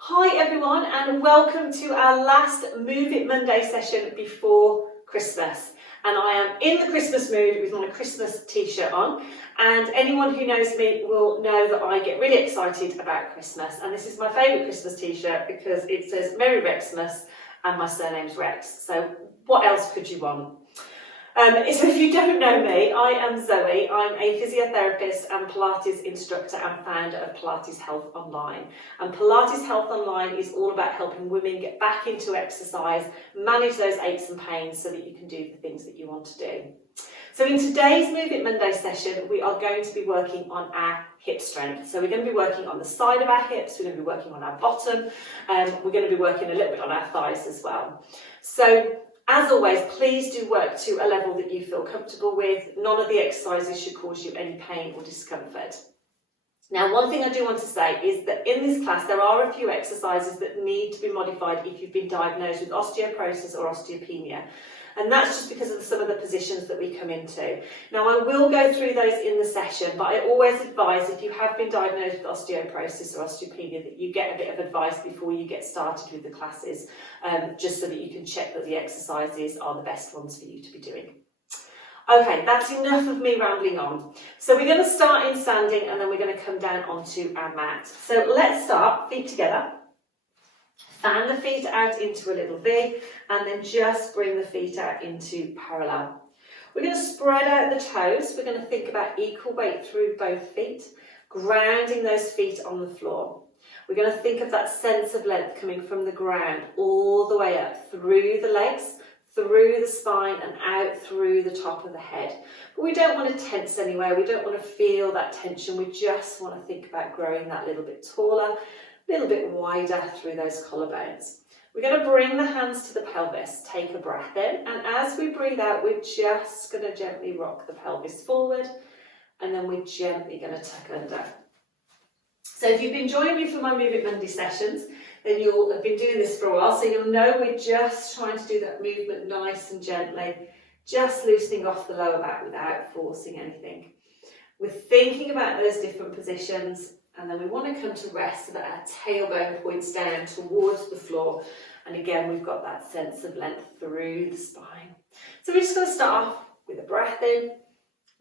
Hi everyone, and welcome to our last Move It Monday session before Christmas. And I am in the Christmas mood with my Christmas t-shirt on, and anyone who knows me will know that I get really excited about Christmas, and this is my favourite Christmas t-shirt because it says Merry Rexmas and my surname's Rex, so what else could you want? So if you don't know me, I am Zoe. I'm a physiotherapist and Pilates instructor and founder of Pilates Health Online. And Pilates Health Online is all about helping women get back into exercise, manage those aches and pains so that you can do the things that you want to do. So in today's Move It Monday session, we are going to be working on our hip strength. So we're going to be working on the side of our hips, we're going to be working on our bottom, and we're going to be working a little bit on our thighs as well. So as always, please do work to a level that you feel comfortable with. None of the exercises should cause you any pain or discomfort. Now, one thing I do want to say is that in this class, there are a few exercises that need to be modified if you've been diagnosed with osteoporosis or osteopenia. And that's just because of some of the positions that we come into. Now, I will go through those in the session, but I always advise if you have been diagnosed with osteoporosis or osteopenia that you get a bit of advice before you get started with the classes, just so that you can check that the exercises are the best ones for you to be doing. Okay, that's enough of me rambling on. So we're going to start in standing and then we're going to come down onto our mat. So let's start, feet together. Fan the feet out into a little V and then just bring the feet out into parallel. We're going to spread out the toes. We're going to think about equal weight through both feet, grounding those feet on the floor. We're going to think of that sense of length coming from the ground all the way up through the legs, through the spine and out through the top of the head. But we don't want to tense anywhere. We don't want to feel that tension. We just want to think about growing that little bit taller, a little bit wider through those collarbones. We're going to bring the hands to the pelvis, take a breath in, and as we breathe out, we're just going to gently rock the pelvis forward, and then we're gently going to tuck under. So if you've been joining me for my Move It Monday sessions, then you'll have been doing this for a while, so you'll know we're just trying to do that movement nice and gently, just loosening off the lower back without forcing anything. We're thinking about those different positions, and then we want to come to rest so that our tailbone points down towards the floor. And again, we've got that sense of length through the spine. So we're just going to start off with a breath in,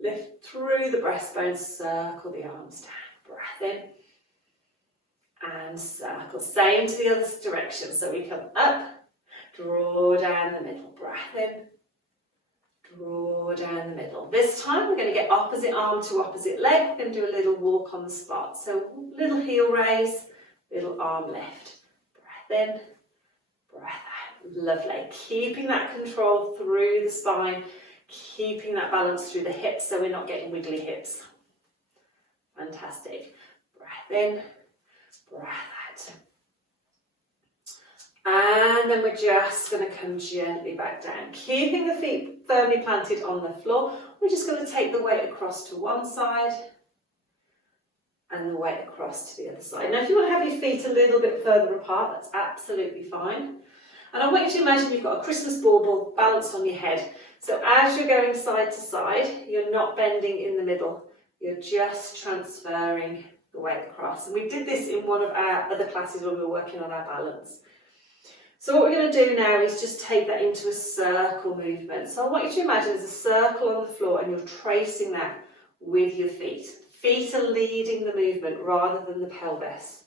lift through the breastbone, circle the arms down, breath in, and circle. Same to the other direction. So we come up, draw down the middle, breath in, draw down the middle. This time we're going to get opposite arm to opposite leg. We're going to do a little walk on the spot. So little heel raise, little arm lift. Breath in, breath out. Lovely. Keeping that control through the spine, keeping that balance through the hips so we're not getting wiggly hips. Fantastic. Breath in, breath out. And then we're just going to come gently back down. Keeping the feet firmly planted on the floor, we're just going to take the weight across to one side and the weight across to the other side. Now if you want to have your feet a little bit further apart, that's absolutely fine. And I want you to imagine you've got a Christmas bauble balanced on your head. So as you're going side to side, you're not bending in the middle. You're just transferring the weight across. And we did this in one of our other classes when we were working on our balance. So what we're going to do now is just take that into a circle movement. So I want you to imagine there's a circle on the floor and you're tracing that with your feet. Feet are leading the movement rather than the pelvis.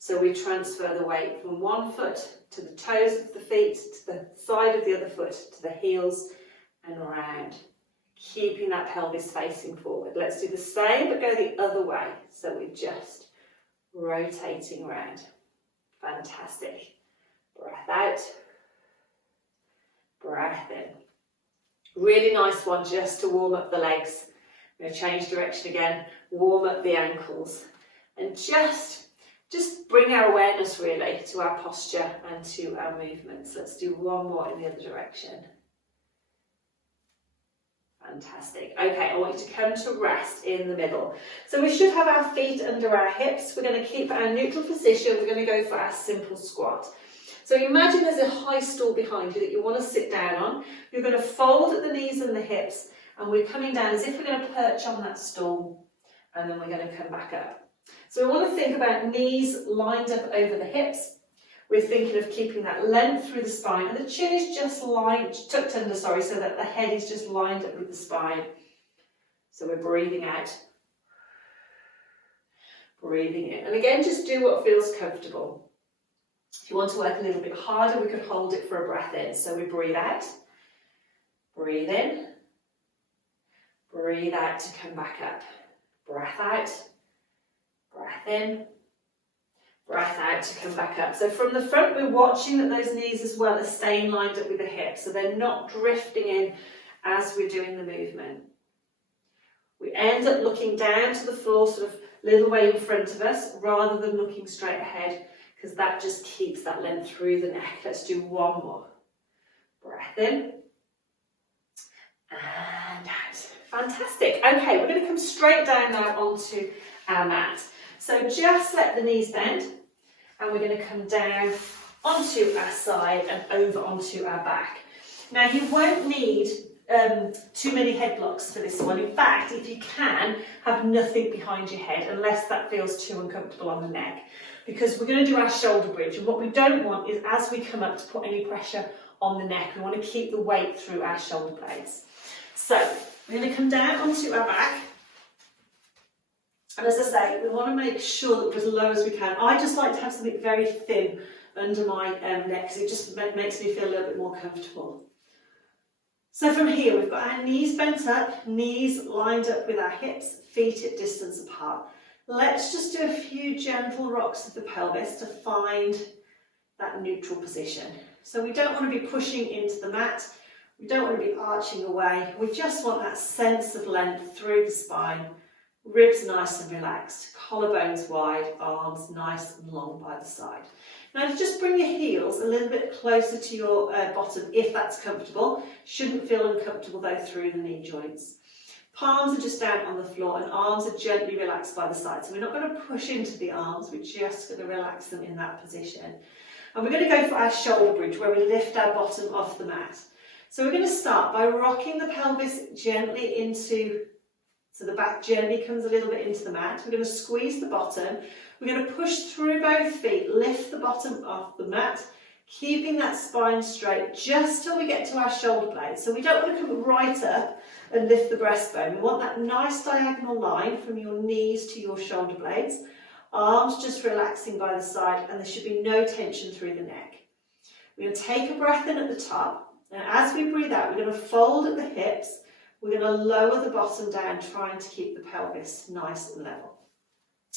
So we transfer the weight from one foot to the toes of the feet, to the side of the other foot, to the heels and around. Keeping that pelvis facing forward. Let's do the same but go the other way. So we're just rotating around. Fantastic. Breath out, breath in. Really nice one just to warm up the legs. I'm going to change direction again, warm up the ankles and just bring our awareness really to our posture and to our movements. Let's do one more in the other direction. Fantastic. Okay, I want you to come to rest in the middle. So we should have our feet under our hips. We're going to keep our neutral position. We're going to go for our simple squat. So imagine there's a high stool behind you that you want to sit down on. You're going to fold at the knees and the hips, and we're coming down as if we're going to perch on that stool, and then we're going to come back up. So we want to think about knees lined up over the hips. We're thinking of keeping that length through the spine, and the chin is just tucked under, so that the head is just lined up with the spine. So we're breathing out, breathing in. And again, just do what feels comfortable. If you want to work a little bit harder, we could hold it for a breath in. So we breathe out, breathe in, breathe out to come back up. Breath out, breath in, breath out to come back up. So from the front, we're watching that those knees as well are staying lined up with the hips, so they're not drifting in as we're doing the movement. We end up looking down to the floor, sort of a little way in front of us, rather than looking straight ahead, because that just keeps that length through the neck. Let's do one more. Breath in and out. Fantastic. Okay, we're going to come straight down now onto our mat. So just let the knees bend, and we're going to come down onto our side and over onto our back. Now you won't need too many head blocks for this one. In fact, if you can, have nothing behind your head unless that feels too uncomfortable on the neck, because we're going to do our shoulder bridge, and what we don't want is, as we come up, to put any pressure on the neck. We want to keep the weight through our shoulder blades. So we're going to come down onto our back, and as I say, we want to make sure that we're as low as we can. I just like to have something very thin under my neck, because it just makes me feel a little bit more comfortable. So from here, we've got our knees bent up, knees lined up with our hips, feet at distance apart. Let's just do a few gentle rocks of the pelvis to find that neutral position. So we don't want to be pushing into the mat. We don't want to be arching away. We just want that sense of length through the spine. Ribs nice and relaxed, collarbones wide, arms nice and long by the side. Now just bring your heels a little bit closer to your bottom if that's comfortable. Shouldn't feel uncomfortable though through the knee joints. Palms are just down on the floor and arms are gently relaxed by the side. So we're not going to push into the arms, we're just going to relax them in that position. And we're going to go for our shoulder bridge, where we lift our bottom off the mat. So we're going to start by rocking the pelvis gently into, so the back gently comes a little bit into the mat. We're going to squeeze the bottom. We're going to push through both feet, lift the bottom off the mat, keeping that spine straight just till we get to our shoulder blades. So we don't want to come right up and lift the breastbone. We want that nice diagonal line from your knees to your shoulder blades. Arms just relaxing by the side, and there should be no tension through the neck. We're going to take a breath in at the top, and as we breathe out, we're going to fold at the hips. We're going to lower the bottom down, trying to keep the pelvis nice and level.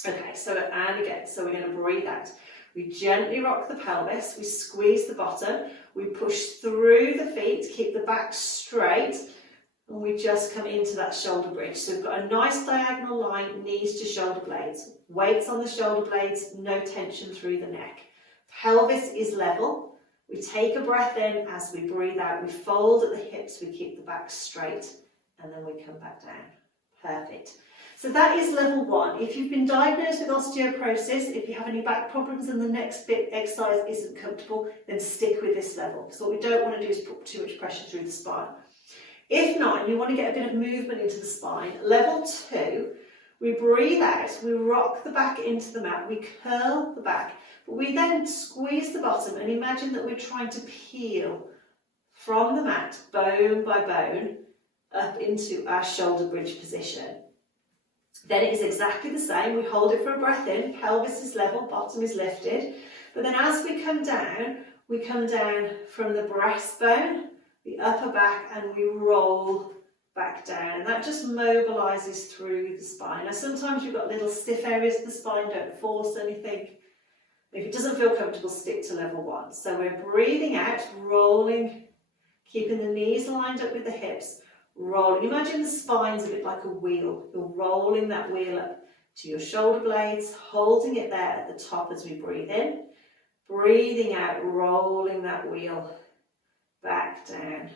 Okay, and again, so we're going to breathe out. We gently rock the pelvis, we squeeze the bottom, we push through the feet, keep the back straight, and we just come into that shoulder bridge. So we've got a nice diagonal line, knees to shoulder blades. Weights on the shoulder blades, no tension through the neck. Pelvis is level. We take a breath in. As we breathe out, we fold at the hips, we keep the back straight, and then we come back down. Perfect. So that is level 1. If you've been diagnosed with osteoporosis, if you have any back problems and the next bit exercise isn't comfortable, then stick with this level, because what we don't want to do is put too much pressure through the spine. If not, and you want to get a bit of movement into the spine, level 2, we breathe out, we rock the back into the mat, we curl the back, but we then squeeze the bottom and imagine that we're trying to peel from the mat, bone by bone, up into our shoulder bridge position. Then it is exactly the same. We hold it for a breath in, pelvis is level, bottom is lifted. But then as we come down from the breastbone, the upper back, and we roll back down. And that just mobilises through the spine. Now sometimes you've got little stiff areas of the spine, don't force anything. If it doesn't feel comfortable, stick to level 1. So we're breathing out, rolling, keeping the knees lined up with the hips. Rolling. Imagine the spine's a bit like a wheel. You're rolling that wheel up to your shoulder blades, holding it there at the top as we breathe in. Breathing out, rolling that wheel back down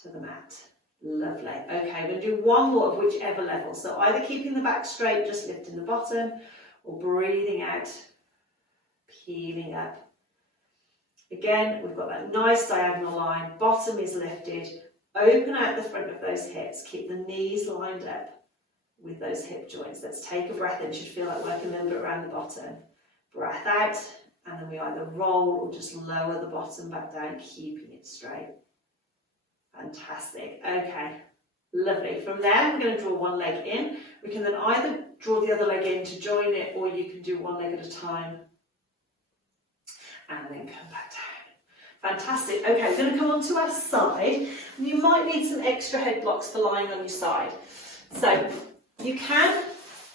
to the mat. Lovely. Okay, we're going to do one more of whichever level. So either keeping the back straight, just lifting the bottom, or breathing out, peeling up. Again, we've got that nice diagonal line. Bottom is lifted. Open out the front of those hips, keep the knees lined up with those hip joints. Let's take a breath in. You should feel like working a little bit around the bottom. Breath out, and then we either roll or just lower the bottom back down, keeping it straight. Fantastic. Okay, lovely. From there, we're going to draw one leg in. We can then either draw the other leg in to join it, or you can do one leg at a time and then come back down. Fantastic. Okay, we're going to come onto our side. You might need some extra head blocks for lying on your side. So you can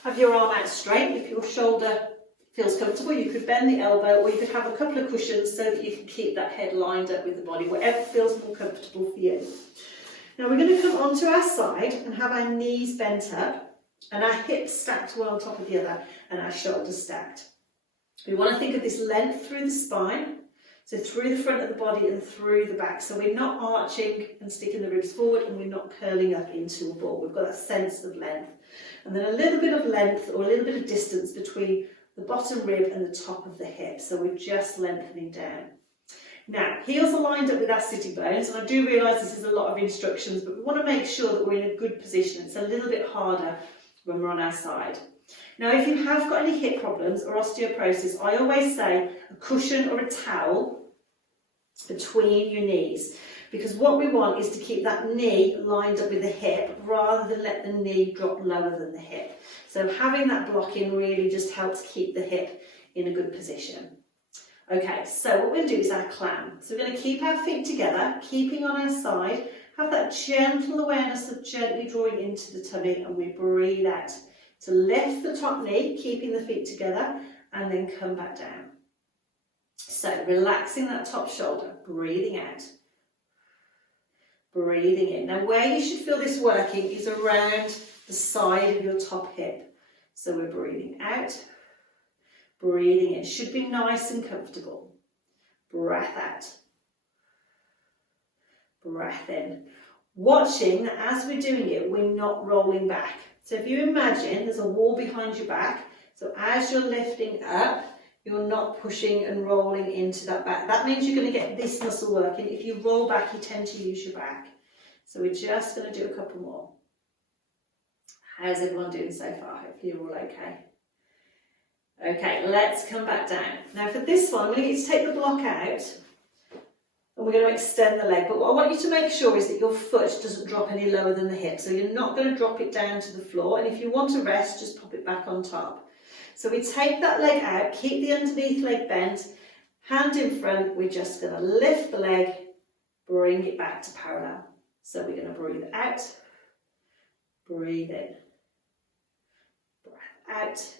have your arm out straight if your shoulder feels comfortable. You could bend the elbow, or you could have a couple of cushions so that you can keep that head lined up with the body, whatever feels more comfortable for you. Now we're going to come onto our side and have our knees bent up and our hips stacked one on top of the other and our shoulders stacked. We want to think of this length through the spine, so through the front of the body and through the back. So we're not arching and sticking the ribs forward, and we're not curling up into a ball. We've got that sense of length. And then a little bit of length or a little bit of distance between the bottom rib and the top of the hip. So we're just lengthening down. Now, heels are lined up with our sitting bones, and I do realise this is a lot of instructions, but we want to make sure that we're in a good position. It's a little bit harder when we're on our side. Now, if you have got any hip problems or osteoporosis, I always say a cushion or a towel between your knees, because what we want is to keep that knee lined up with the hip rather than let the knee drop lower than the hip. So having that blocking really just helps keep the hip in a good position. Okay, so what we'll do is our clam. So we're going to keep our feet together, keeping on our side, have that gentle awareness of gently drawing into the tummy, and we breathe out to lift the top knee, keeping the feet together, and then come back down. So relaxing that top shoulder, breathing out, breathing in. Now where you should feel this working is around the side of your top hip. So we're breathing out, breathing in. Should be nice and comfortable. Breath out, breath in. Watching that as we're doing it, we're not rolling back. So if you imagine there's a wall behind your back, so as you're lifting up, you're not pushing and rolling into that back. That means you're going to get this muscle working. If you roll back, you tend to use your back. So we're just going to do a couple more. How's everyone doing so far? Hopefully you're all okay. Okay, let's come back down. Now for this one, we're going to take the block out and we're going to extend the leg. But what I want you to make sure is that your foot doesn't drop any lower than the hip. So you're not going to drop it down to the floor. And if you want to rest, just pop it back on top. So we take that leg out, keep the underneath leg bent, hand in front. We're just going to lift the leg, bring it back to parallel. So we're going to breathe out, breathe in, breath out,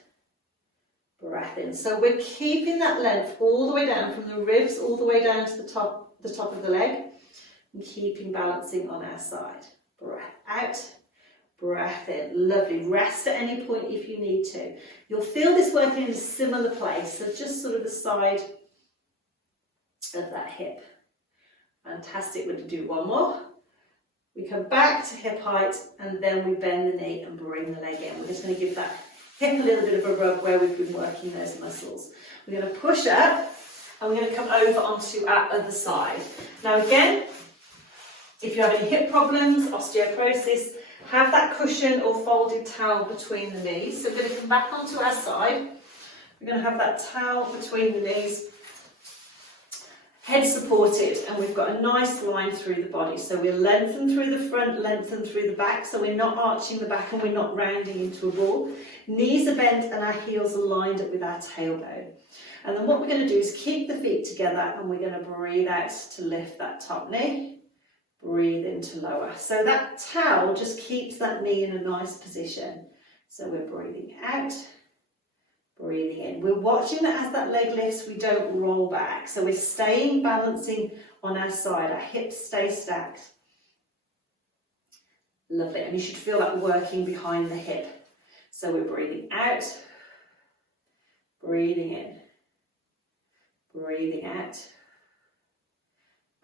breath in. So we're keeping that length all the way down from the ribs all the way down to the top of the leg, and keeping balancing on our side. Breath out, breath in. Lovely. Rest at any point if you need to. You'll feel this working in a similar place, so just sort of the side of that hip. Fantastic. We're going to do one more. We come back to hip height, and then we bend the knee and bring the leg in. We're just going to give that hip a little bit of a rub where we've been working those muscles. We're going to push up, and we're going to come over onto our other side. Now again, if you have any hip problems, osteoporosis, have that cushion or folded towel between the knees. So we're going to come back onto our side. We're going to have that towel between the knees, head supported, and we've got a nice line through the body. So we're lengthen through the front, lengthen through the back, so we're not arching the back and we're not rounding into a ball. Knees are bent and our heels are lined up with our tailbone. And then what we're going to do is keep the feet together, and we're going to breathe out to lift that top knee, breathe in to lower. So that towel just keeps that knee in a nice position. So we're breathing out, breathing in. We're watching that as that leg lifts, we don't roll back. So we're staying balancing on our side. Our hips stay stacked. Lovely. And you should feel that working behind the hip. So we're breathing out, breathing in, breathing out,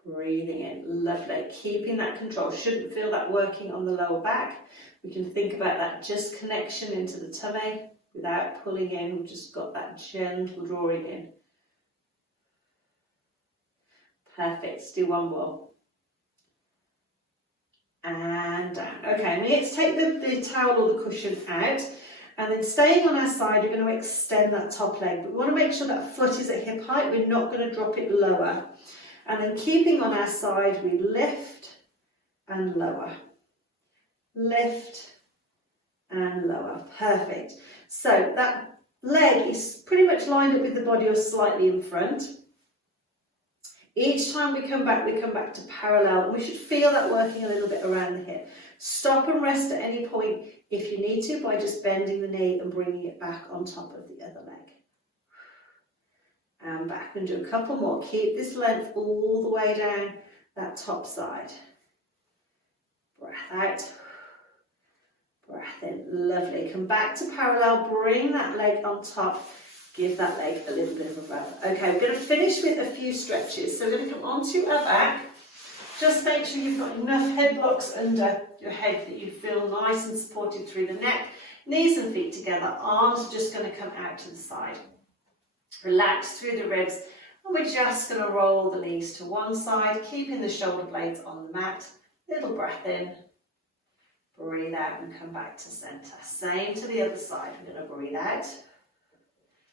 breathing in. Lovely. Keeping that control. Shouldn't feel that working on the lower back. We can think about that just connection into the tummy. Without pulling in, we've just got that gentle drawing in. Perfect. Let's do one more. and down. Okay, we need to take the towel or the cushion out, and then staying on our side, we're going to extend that top leg. But we want to make sure that foot is at hip height. We're not going to drop it lower. And then keeping on our side, we lift and lower. Lift and lower. Perfect. So that leg is pretty much lined up with the body or slightly in front. Each time we come back to parallel. We should feel that working a little bit around the hip. Stop and rest at any point if you need to by just bending the knee and bringing it back on top of the other leg. And back, and do a couple more. Keep this length all the way down that top side. Breath out. Breath in. Lovely. Come back to parallel. Bring that leg on top. Give that leg a little bit of a rub. Okay, we're going to finish with a few stretches. So we're going to come onto our back. Just make sure you've got enough head blocks under your head that you feel nice and supported through the neck. Knees and feet together. Arms are just going to come out to the side. Relax through the ribs. And we're just going to roll the knees to one side, keeping the shoulder blades on the mat. Little breath in. Breathe out and come back to centre. Same to the other side. We're going to breathe out.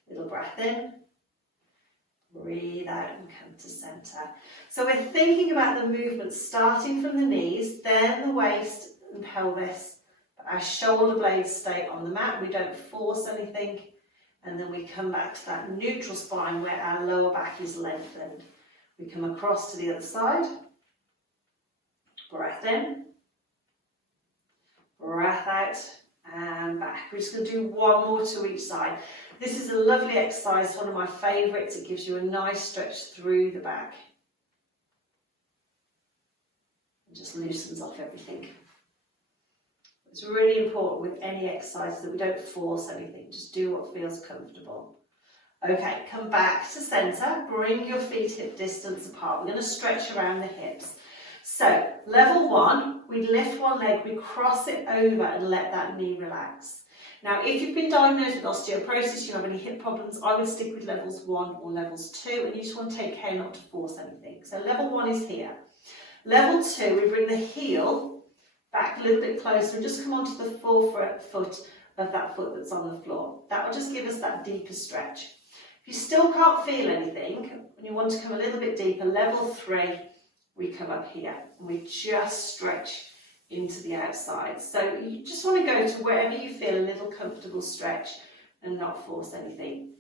Little breath in. Breathe out and come to centre. So we're thinking about the movement starting from the knees, then the waist and pelvis. But our shoulder blades stay on the mat. We don't force anything. And then we come back to that neutral spine where our lower back is lengthened. We come across to the other side. Breath in. Breath out and back. We're just going to do one more to each side. This is a lovely exercise, one of my favourites. It gives you a nice stretch through the back. It just loosens off everything. It's really important with any exercise that we don't force anything. Just do what feels comfortable. Okay, come back to centre. Bring your feet hip distance apart. We're going to stretch around the hips. So, level one, we lift one leg, we cross it over and let that knee relax. Now, if you've been diagnosed with osteoporosis, you have any hip problems, I would stick with levels 1 or levels 2, and you just want to take care not to force anything. So level 1 is here. Level 2, we bring the heel back a little bit closer and just come onto the forefoot of that foot that's on the floor. That will just give us that deeper stretch. If you still can't feel anything, and you want to come a little bit deeper, level 3, we come up here and we just stretch into the outside. So you just want to go to wherever you feel a little comfortable stretch and not force anything.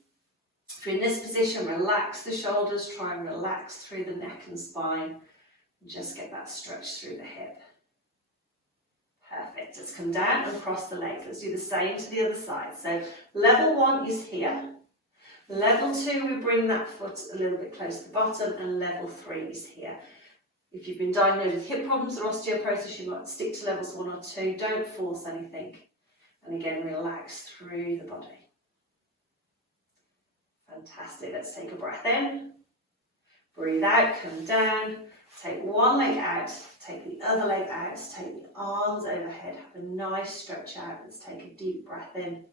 If you're in this position, relax the shoulders, try and relax through the neck and spine, and just get that stretch through the hip. Perfect. Let's come down and cross the legs. Let's do the same to the other side. So level 1 is here. Level 2, we bring that foot a little bit close to the bottom, and level 3 is here. If you've been diagnosed with hip problems or osteoporosis, you might stick to levels 1 or 2. Don't force anything. And again, relax through the body. Fantastic. Let's take a breath in. Breathe out, come down. Take one leg out, take the other leg out, take the arms overhead, have a nice stretch out. Let's take a deep breath in.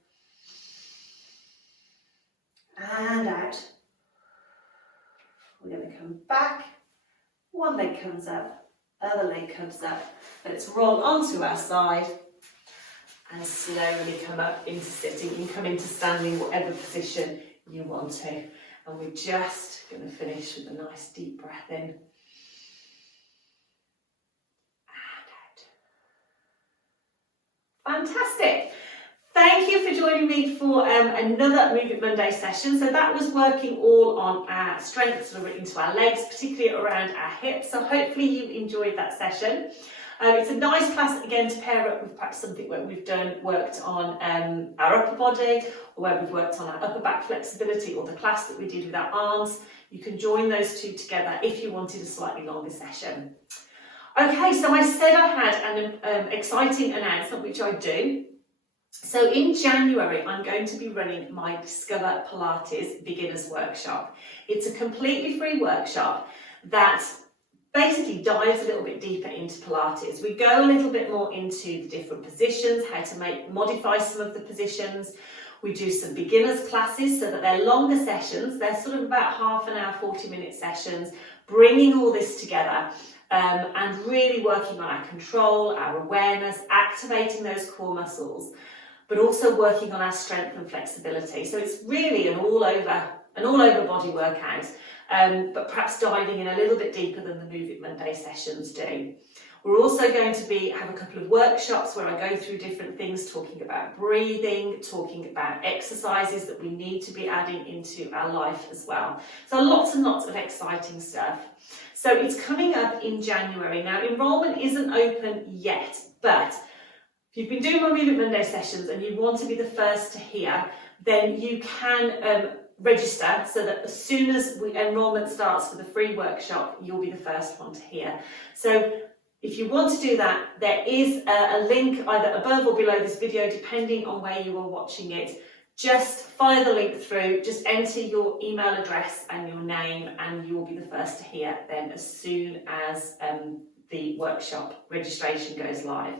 And out. We're going to come back. One leg comes up, other leg comes up. Let's roll onto our side and slowly come up into sitting. You can come into standing, whatever position you want to. And we're just going to finish with a nice deep breath in. And out. Fantastic. Thank you for joining me for another Move It Monday session. So that was working all on our strength, sort of into our legs, particularly around our hips. So hopefully you enjoyed that session. It's a nice class, again, to pair up with perhaps something where we've worked on our upper body, or where we've worked on our upper back flexibility, or the class that we did with our arms. You can join those two together if you wanted a slightly longer session. Okay, so I said I had an exciting announcement, which I do. So in January, I'm going to be running my Discover Pilates Beginners Workshop. It's a completely free workshop that basically dives a little bit deeper into Pilates. We go a little bit more into the different positions, how to modify some of the positions. We do some beginners classes so that they're longer sessions. They're sort of about half an hour, 40-minute sessions, bringing all this together and really working on our control, our awareness, activating those core muscles, but also working on our strength and flexibility. So it's really an all over body workout, but perhaps diving in a little bit deeper than the Move It Monday sessions do. We're also going to have a couple of workshops where I go through different things, talking about breathing, talking about exercises that we need to be adding into our life as well. So lots and lots of exciting stuff. So it's coming up in January. Now, enrolment isn't open yet, but if you've been doing my Move It Monday sessions and you want to be the first to hear, then you can register so that as soon as enrolment starts for the free workshop, you'll be the first one to hear. So if you want to do that, there is a link either above or below this video, depending on where you are watching it. Just follow the link through, just enter your email address and your name, and you will be the first to hear then as soon as the workshop registration goes live.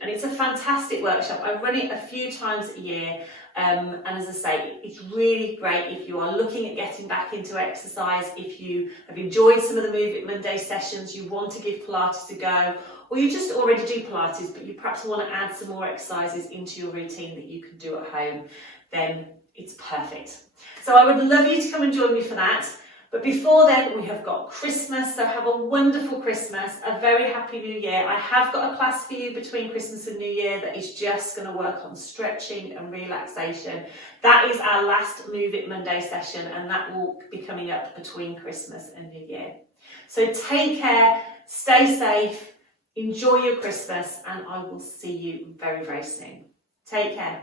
And it's a fantastic workshop. I run it a few times a year, and as I say, it's really great if you are looking at getting back into exercise, if you have enjoyed some of the Move It Monday sessions, you want to give Pilates a go, or you just already do Pilates but you perhaps want to add some more exercises into your routine that you can do at home, then it's perfect. So I would love you to come and join me for that. But before then, we have got Christmas, so have a wonderful Christmas, a very happy New Year. I have got a class for you between Christmas and New Year that is just going to work on stretching and relaxation. That is our last Move It Monday session, and that will be coming up between Christmas and New Year. So take care, stay safe, enjoy your Christmas, and I will see you very, very soon. Take care.